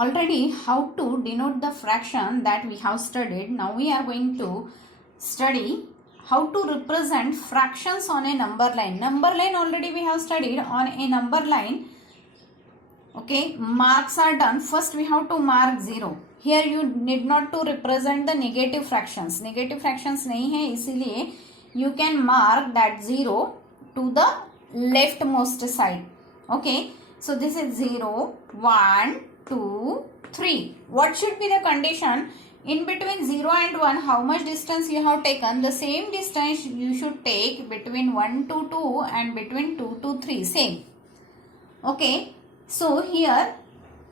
already how to denote the fraction that we have studied. Now we are going to study how to represent fractions on a number line. Number line already we have studied. On a number line, okay, marks are done. First we have to mark 0. Here you need not to represent the negative fractions. Negative fractions नहीं है, इसीलिए you can mark that 0 to the leftmost side. Okay, so this is 0, 1, 2, 3. What should be the condition? In between 0 and 1, how much distance you have taken? The same distance you should take between 1 to 2 and between 2 to 3. Same. Okay. So here,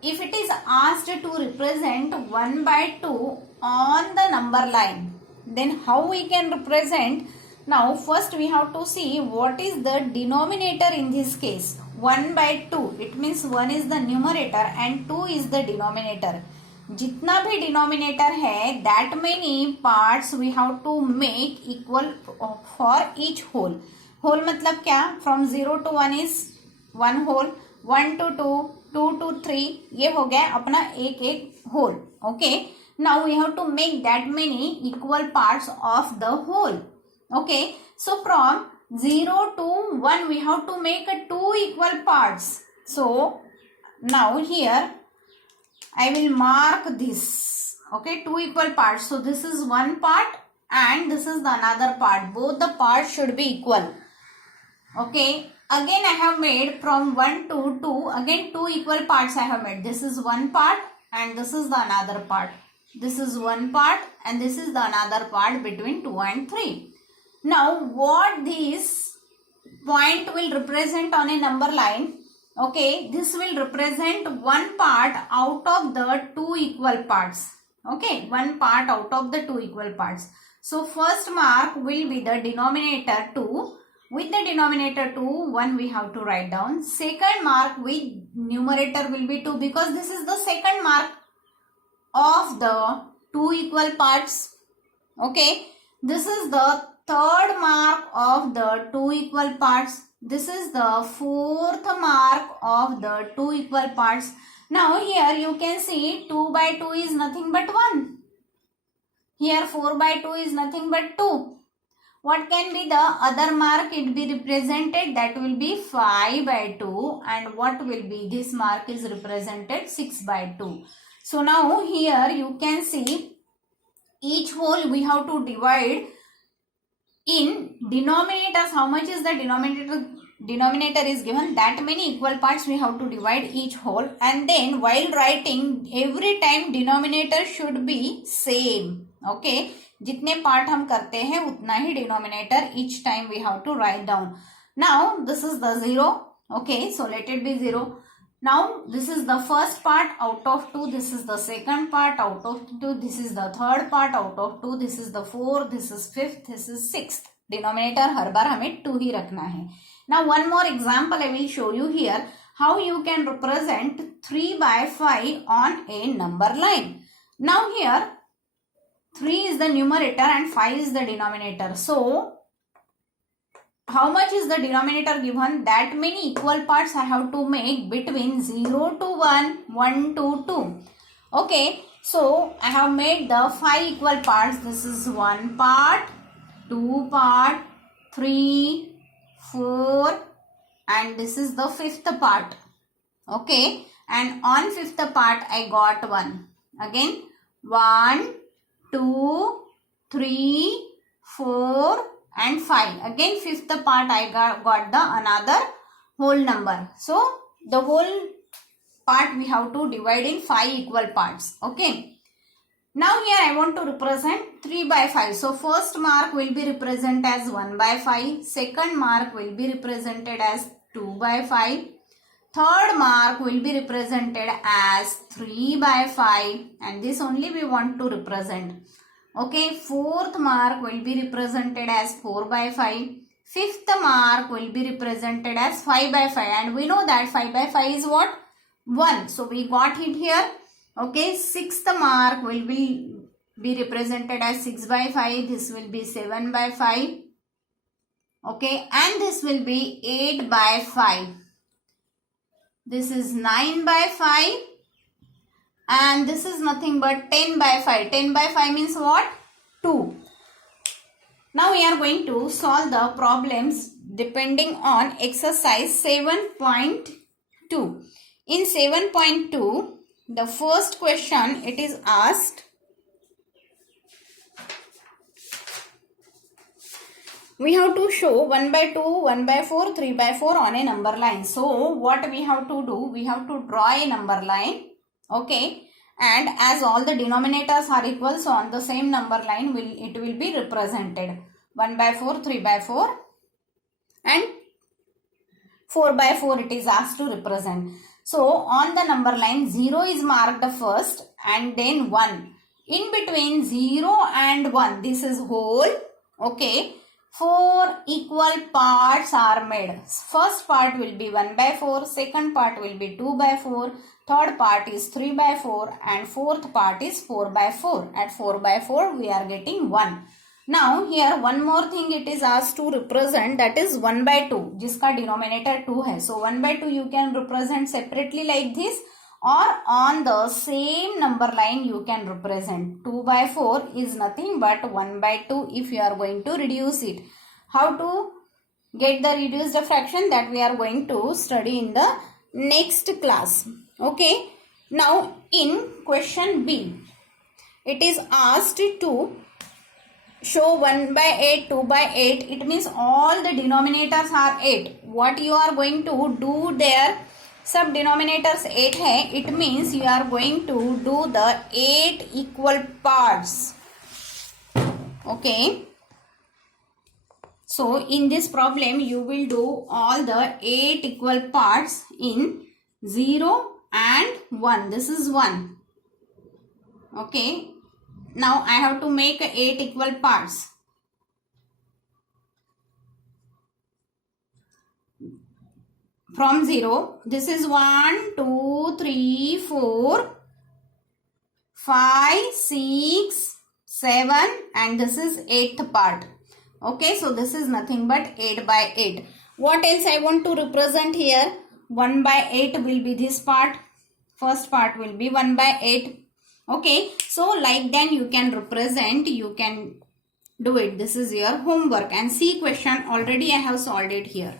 if it is asked to represent 1 by 2 on the number line, then how we can represent? Now first we have to see what is the denominator in this case. 1 by 2, it means 1 is the numerator and 2 is the denominator. जितना भी denominator है, that many parts we have to make equal for each whole. Whole मतलब क्या? From 0 to 1 is 1 whole, 1 to 2, 2 to 3, ये हो गया अपना एक एक whole. Okay, now we have to make that many equal parts of the whole. Okay, so from 0 to 1 we have to make 2 equal parts. So now here I will mark this. Okay, 2 equal parts. So this is one part and this is the another part. Both the parts should be equal. Okay, again I have made from 1 to 2. Again 2 equal parts I have made. This is one part and this is the another part. This is one part and this is the another part between 2 and 3. Now what this point will represent on a number line? Okay, this will represent one part out of the 2 equal parts. Okay, one part out of the 2 equal parts. So first mark will be the denominator 2. With the denominator 2, 1 we have to write down. Second mark with numerator will be 2 because this is the second mark of the 2 equal parts. Okay, this is the third mark of the 2 equal parts. This is the fourth mark of the 2 equal parts. Now here you can see 2 by 2 is nothing but 1. Here 4 by 2 is nothing but 2. What can be the other mark it be represented? That will be 5 by 2. And what will be this mark is represented 6 by 2. So now here you can see each whole we have to divide in denominators. How much is the denominator is given, that many equal parts we have to divide each whole, and then while writing every time denominator should be same. Okay, जितने part हम करते हैं उतना ही denominator each time we have to write down. Now this is the 0. Okay, so let it be 0. Now this is the first part out of 2, this is the second part out of 2, this is the third part out of 2, this is the 4th, this is 5th, this is 6th. Denominator हर बार हमें 2 ही रखना है. Now one more example I will show you here how you can represent 3 by 5 on a number line. Now here 3 is the numerator and 5 is the denominator. So how much is the denominator given? That many equal parts I have to make between 0 to 1, 1 to 2. Okay, so I have made the 5 equal parts. This is 1 part, 2 part, 3, 4 and this is the 5th part. Okay, and on 5th part I got 1. Again 1, 2, 3, 4 and 5. Again 5th part I got the another whole number. So the whole part we have to divide in 5 equal parts. Okay. Now here I want to represent 3 by 5. So first mark will be represented as 1 by 5. Second mark will be represented as 2 by 5. Third mark will be represented as 3 by 5. And this only we want to represent. Okay, fourth mark will be represented as 4 by 5. Fifth mark will be represented as 5 by 5. And we know that 5 by 5 is what? 1. So we got it here. Okay, sixth mark will be represented as 6 by 5. This will be 7 by 5. Okay, and this will be 8 by 5. This is 9 by 5. and this is nothing but 10 by 5. 10 by 5 means what? 2. Now we are going to solve the problems depending on exercise 7.2. In 7.2, the first question it is asked, we have to show 1 by 2, 1 by 4, 3 by 4 on a number line. So what we have to do? We have to draw a number line. Okay. And as all the denominators are equal, so on the same number line it will be represented. 1 by 4, 3 by 4 and 4 by 4 it is asked to represent. So on the number line 0 is marked first and then 1. In between 0 and 1, this is whole. Okay. 4 equal parts are made. First part will be 1 by 4, second part will be 2 by 4, third part is 3 by 4 and fourth part is 4 by 4. At 4 by 4 we are getting 1. Now here one more thing it is asked to represent, that is 1 by 2 जिसका denominator 2 है. So 1 by 2 you can represent separately like this or on the same number line you can represent. 2 by 4 is nothing but 1 by 2 if you are going to reduce it. How to get the reduced fraction, that we are going to study in the next class. Okay. Now in question B, it is asked to show 1 by 8, 2 by 8. It means all the denominators are 8. What you are going to do there? सब denominators 8 है. It means you are going to do the 8 equal parts. Okay. So in this problem you will do all the 8 equal parts in 0 and 1. This is 1. Okay. Now I have to make 8 equal parts. From 0, this is 1, 2, 3, 4, 5, 6, 7 and this is 8th part. Okay, so this is nothing but 8 by 8. What else I want to represent here? 1 by 8 will be this part. First part will be 1 by 8. Okay, so like then you can represent, you can do it. This is your homework and C question already I have solved it here.